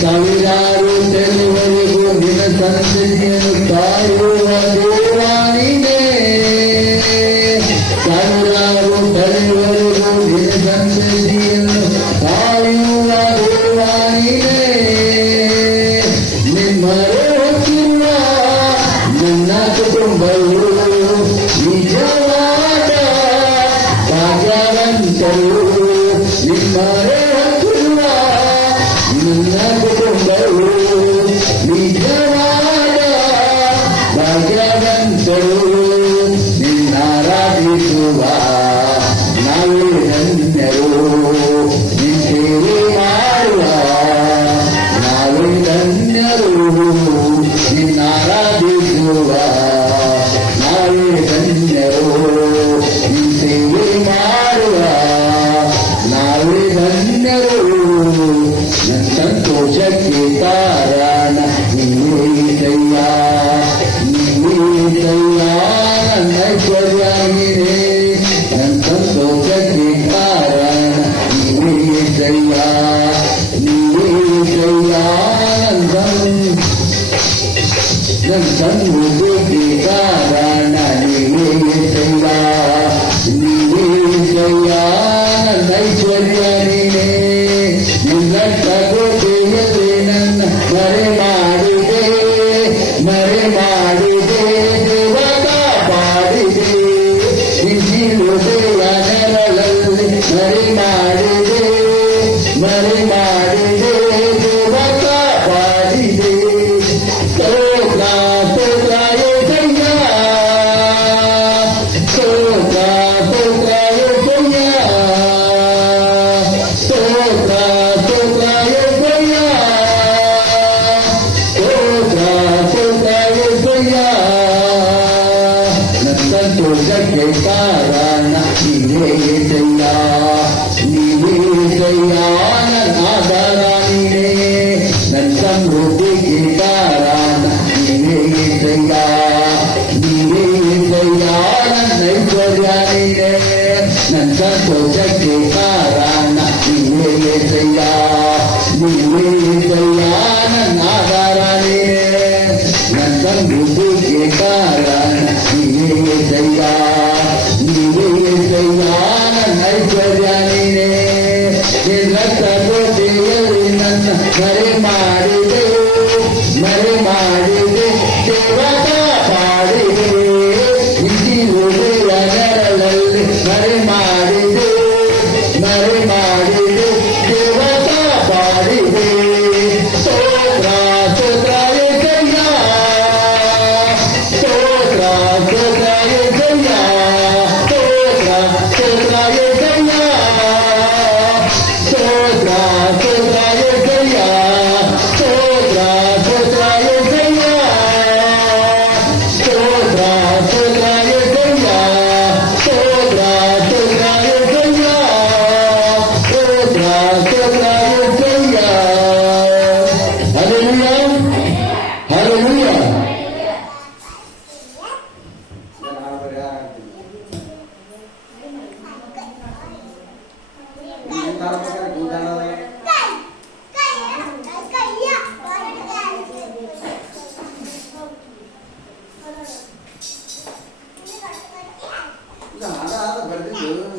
ಸಾವಿರಾರು ತೆಲುವರೆಗೂ ನಿನ್ನ ಸಂತತಿಯನ್ನು ಕಾಯುವ ದೇವಾನಿನೇ. ಸಾವಿರಾರು ತಲೆವರೆಗೂ ನಿನ್ನ ಸಂತತಿಯನ್ನು ಕಾಯುವ ದೇವಾನಿನೇ. ನಿಮ್ಮರೆ ಹೊತ್ತಿರುವ ನನ್ನ ಕುಟುಂಬವು ನಿಜವಾದ ಭಾಗ್ಯವಂತರು. ನಿಮ್ಮರೆ ಹೊತ್ತಿರುವ ನನ್ನ ಕುಟುಂಬವು ನಿಜವಾದ ಭಾಗ್ಯವಂತರು. ನಿನ್ನಾರಾಧಿಸುವ ನಾವೇ ಧನ್ಯರು. ನಿನ್ನೇವೆ ಮಾಡುವ ನಾವೇ ಧನ್ಯರು. ನಿನ್ನಾರಾಧಿಸುವ ನಾವೇ ಧನ್ಯರು. ನಿನ್ನೇವೆ ಮಾಡುವ ನಾವೇ ಧನ್ಯರು. ನನ್ನ ಸಂತೋಷಕ್ಕೆ ಕಾರಣ ನೀವೇಸಯ್ಯ, ನೀವೇಸಯ್ಯ ನನ್ನ ಐಶ್ವರ್ಯಾಗಿರೇ. ನನ್ನ ಸಂತೋಷಕ್ಕೆ ಕಾರಣ ನೀವೇಸಯ್ಯ, ನೀವೇಸಯ್ಯ ನನ್ನ ಸಮೃದ್ಧಿಗೆ ಕಾರಣ ನೀವೇಸಯ್ಯ, ನೀವೇಸಯ್ಯ ನನ್ನ ಐಶ್ವರ್ಯ ನೀನೇ. ನಿನ್ನ ಕರುಣೆಯಲ್ಲಿ ನನ್ನ ಮರೆ ಮಾಡಿದೆ, ಮರೆ ಮಾಡಿದೆ ದೇವ ಕಾಪಾಡಿದೆ. ನಿನ್ನಿರುದೆಯ ನೆರಳಲ್ಲಿ ಮರೆ ಮಾಡಿದೆ, ಮರೆ ಮಾಡಿದೆ ದೇವ ಕಾಪಾಡಿದೆ. ಸ್ತೋತ್ರ ಸ್ತೋತ್ರ ಏಸಯ್ಯ, ಸ್ತೋತ್ರ ಸ್ತೋತ್ರ ಏಸಯ್ಯ, ಸ್ತೋತ್ರ ಸ್ತೋತ್ರ ಏಸಯ್ಯ, ಸ್ತೋತ್ರ ಸ್ತೋತ್ರ ಏಸಯ್ಯ. ನನ್ನ ಸಂತೋಷಕ್ಕೆ ಕಾರಣ ನೀವೇ ಏಸಯ್ಯ, ನೀವೇ ಏಸಯ್ಯ ನನ್ನ ಆಧಾರ ನೀನೇ. ನನ್ನ ಸಮೃದ್ಧಿಗೆ ಕಾರಣ ನೀವೇ ಏಸಯ್ಯ, ನೀವೇ ಏಸಯ್ಯ ನನ್ನ ಐಶ್ವರ್ಯ ನೀನೇ. ನನ್ನ ನನ್ನ ಸಂತೋಷಕ್ಕೆ ಕಾರಣ ನೀವೇ ಏಸಯ್ಯ, ನೀವೇ ಏಸಯ್ಯ, ನನ್ನ ಆಧಾರ ನೀನೇ. ನನ್ನ ಸಮೃದ್ಧಿಗೆ ಕಾರಣ ನೀವೇ ಏಸಯ್ಯ, ನೀವೇ ಏಸಯ್ಯ, ನನ್ನ ಐಶ್ವರ್ಯ ನೀನೇ. ನಿನ್ನ ರಕ್ತಕೋಟೆಯಲ್ಲಿ ನನ್ನ ಮರೆ ಮಾಡಿದೆ, ಮರೆ ಮಾಡಿದೆ, ದೇವ ಕಾಪಾಡಿದೆ. ಬಿಸಿಲುಳಿಯ ನೆರಳಲ್ಲಿ ಮರೆ ಮಾಡಿದೆ, ಮರೆ ಮಾಡಿದೆ, ದೇವ ಕಾಪಾಡಿದೆ. ಸ್ತೋತ್ರ ಸ್ತೋತ್ರ ಏಸಯ್ಯ, ಸ್ತೋತ್ರ ಸ್ತೋತ್ರ ಏಸಯ್ಯ, ಸ್ತೋತ್ರ ಸ್ತೋತ್ರ ಏಸಯ್ಯ, ಸ್ತೋತ್ರ ಸ್ತೋತ್ರ ಏಸಯ್ಯ, ಸ್ತೋತ್ರ ಸ್ತೋತ್ರ ಏಸಯ್ಯ, ಸ್ತೋತ್ರ ಸ್ತೋತ್ರ ಏಸಯ್ಯ, ಸ್ತೋತ್ರ ಸ್ತೋತ್ರ ಏಸಯ್ಯ, ಸ್ತೋತ್ರ ಸ್ತೋತ್ರ ಏಸಯ್ಯ. Hallelujah, hallelujah. ಬರ್ತಿದ್ದು